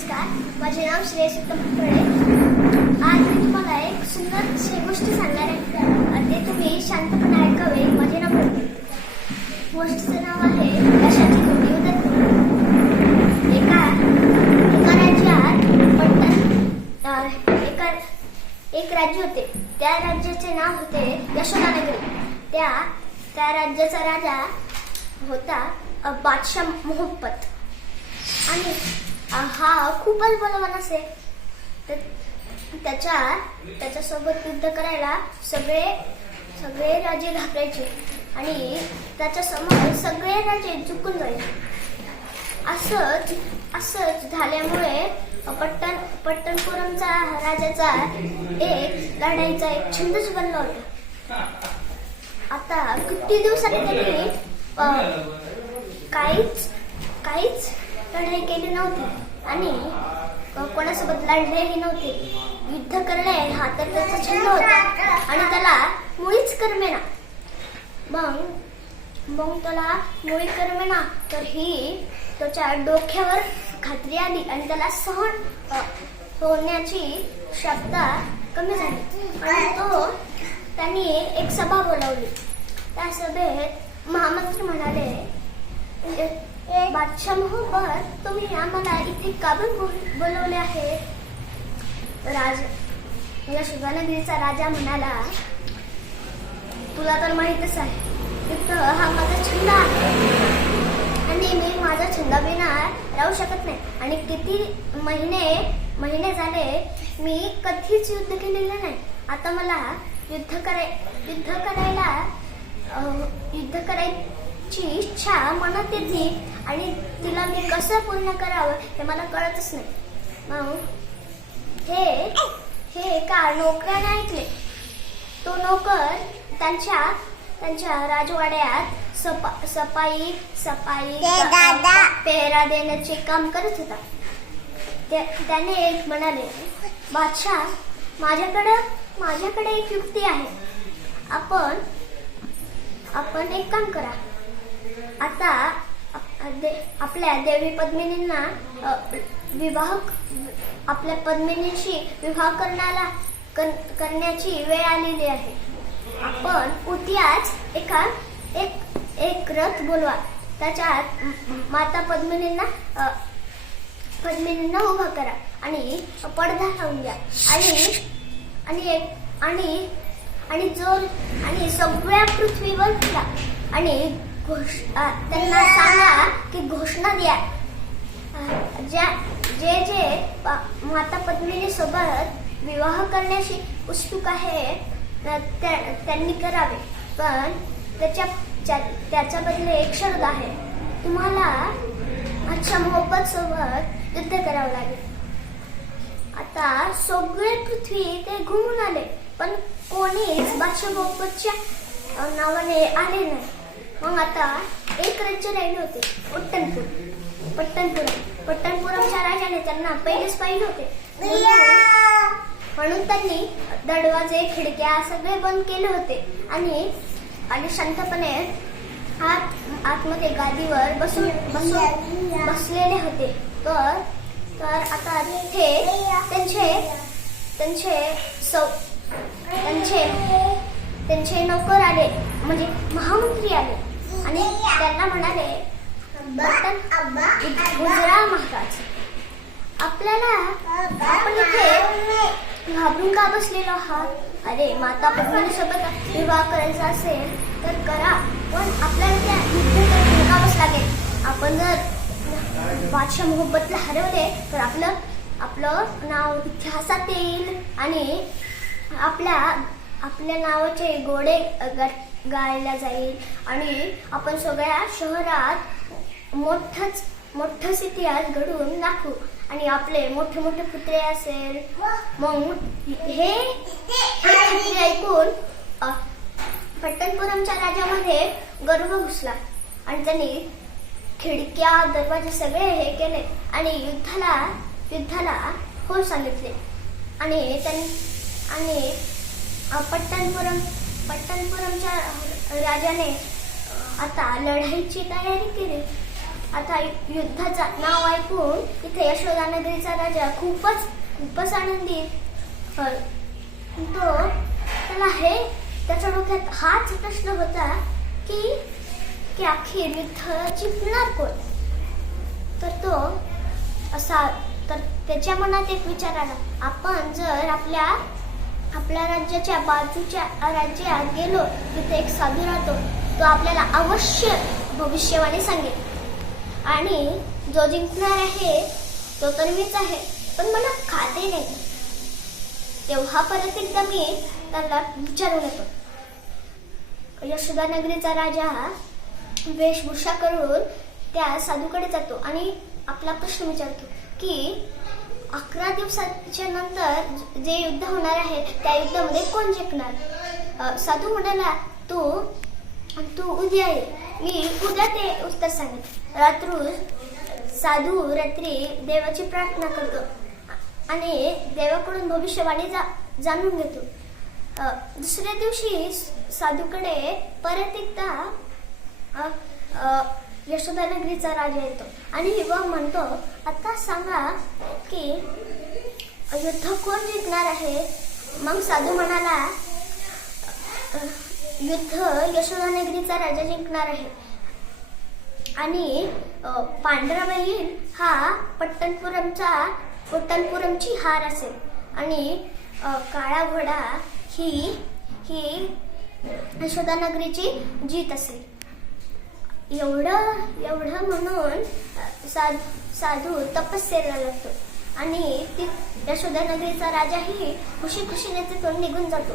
नमस्कार, माझे नाव श्रेयस उत्तम. आज मी तुम्हाला एक सुंदर गोष्टी सांगणार आहे. ते तुम्ही शांतपणे ऐकावे. माझे नाव गोष्टीचं नाव आहे यशाची थोडी उदत. एका राज्यात एक राज्य होते. त्या राज्याचे नाव होते यशोदानगरी. त्या राज्याचा राजा होता बादशाह मोहब्बत. आणि हा खूपच बलवान असे. त्याच्यासोबत युद्ध करायला सगळे राजे घाबरायचे आणि त्याच्या समोर सगळे राजे झुकून जायचे. असंच झाल्यामुळे पट्टणपुरमचा राजाचा एक लढाईचा एक छंदच बनला होता. आता किती दिवसांनी त्यांनी काहीच लढाई केली नव्हती आणि कोणासोबत लढलेही नव्हते. युद्ध करणे हा तर त्याचा छंद होता आणि त्याला मुळीच करमेना. मग त्याला मुळी करमेना तर ही त्याच्या डोक्यावर खात्री आली आणि त्याला सहन होण्याची क्षमता कमी झाली आणि त्यांनी एक सभा बोलावली. त्या सभेत महामंत्री म्हणाले, बादशाह मोहब्बत, तुम्ही आम्हाला इथे का बोलवले आहे? यशोदानगरीचा राजा म्हणाला, तुला तर माहितच आहे, युद्ध हा माझा छंद आहे आणि मी माझ्या छंदाविना राहू शकत नाही. आणि किती महिने झाले मी कधीच युद्ध केलेलं नाही. आता मला युद्ध करायची इच्छा मनात येते आणि तिला मी कसं पूर्ण करावं हे मला कळतच नाही. मग हे एका नोकराने ऐकले. तो नोकर त्यांच्या राजवाड्यात सफाई पेहरा देण्याचे काम करत होता. त्याने म्हणाले, बादशाह, माझ्याकडे एक युक्ती आहे. आपण एक काम करा. आता आपल्या देवी पद्मिनींना आपल्या पद्मिनीशी विवाह करण्याची वेळ आलेली आहे. आपण उद्याच एक रथ बोलवा. त्याच्यात माता पद्मिनींना उभा करा आणि पडदा लावून द्या आणि सगळ्या पृथ्वीवर फिरा आणि त्यांना सांगा की घोषणा द्या, जे माता पद्मिनी सोबत विवाह करण्याशी उत्सुक आहे त्यांनी करावे. पण त्याच्या बदले एक शर्त आहे. तुम्हाला बादशाह मोहब्बत सोबत युद्ध करावं लागेल. आता सगळे पृथ्वी ते घुमून आले पण कोणीच बादशाह मोहब्बतच्या नावाने आले नाही. मग आता एक राज्य राहिले होते, पट्टणपुरमच्या राजाने त्यांना पहिलेच पाहिले होते. म्हणून त्यांनी दरवाजे खिडक्या सगळे बंद केले होते आणि शांतपणे आतमध्ये गादीवर बसलेले होते. तर आता तिथे त्यांचे नोकर आले, म्हणजे महामंत्री आले आणि त्यांना म्हणाले, गुजरा महाराज, आपण इथे घाबरून का बसलेलो आहात? अरे, माता पद्मिनी सोबत विवाह करायचा असेल तर करा, पण आपल्याला त्या युद्ध करावंच लागेल. आपण जर बादशाह मोहब्बतला हरवले तर आपलं नाव इतिहासात येईल आणि आपल्या नावाचे गोडे गायला जाईल आणि आपण सगळ्या शहरात मोठाच इतिहास घडवून दाखवू आणि आपले मोठे पुत्रे असेल. मग हे ऐकून पट्टणपुरमच्या राजामध्ये गर्व घुसला आणि त्यांनी खिडक्या दरवाजे सगळे हे केले आणि युद्धाला हो सांगितले. आणि पट्टणपुरमच्या राजाने आता लढाईची तयारी केली. आता युद्धाचं नाव ऐकून इथे यशोदा नगरीचा राजा खूपच आनंदित त्याच्या डोक्यात हाच प्रश्न होता की अखेर युद्ध जिंकणार कोण. तर त्याच्या मनात एक विचार आला, आपण जर आपल्या राज्याच्या बाजूच्या राज्यात गेलो, तिथे एक साधू राहतो, तो आपल्याला अवश्य भविष्यवाणी सांगेल आणि जो जिंकणार आहे तो तर मीच आहे, पण मला खात्री नाही. तेव्हा परत एकदा मी त्याला विचारून येतो. यशोदा नगरीचा राजा वेशभूषा करून त्या साधूकडे जातो आणि आपला प्रश्न विचारतो की 11 दिवसाच्या नंतर जे युद्ध होणार आहे त्या युद्धामध्ये कोण जिंकणार. साधू म्हणाला, तू उद्या ये, मी उद्या ते उत्तर सांगेन. साधू रात्री देवाची प्रार्थना करतो आणि देवाकडून भविष्यवाणी जाणून घेतो. दुसऱ्या दिवशी साधूकडे परत एकदा यशोदा नगरीचा राजा येतो आणि म्हणतो, आता सांगा की युद्ध कोण जिंकणार आहे. मग साधू म्हणाला, युद्ध यशोदा नगरीचा राजा जिंकणार आहे आणि पांढरा बैल हा पट्टणपुरमची हार असेल आणि काळा घोडा ही यशोदा नगरीची जीत असेल. एवढं म्हणून साधू तपस्येला लागतो आणि यशोदा नगरीचा राजाही खुशीने तिथून निघून जातो.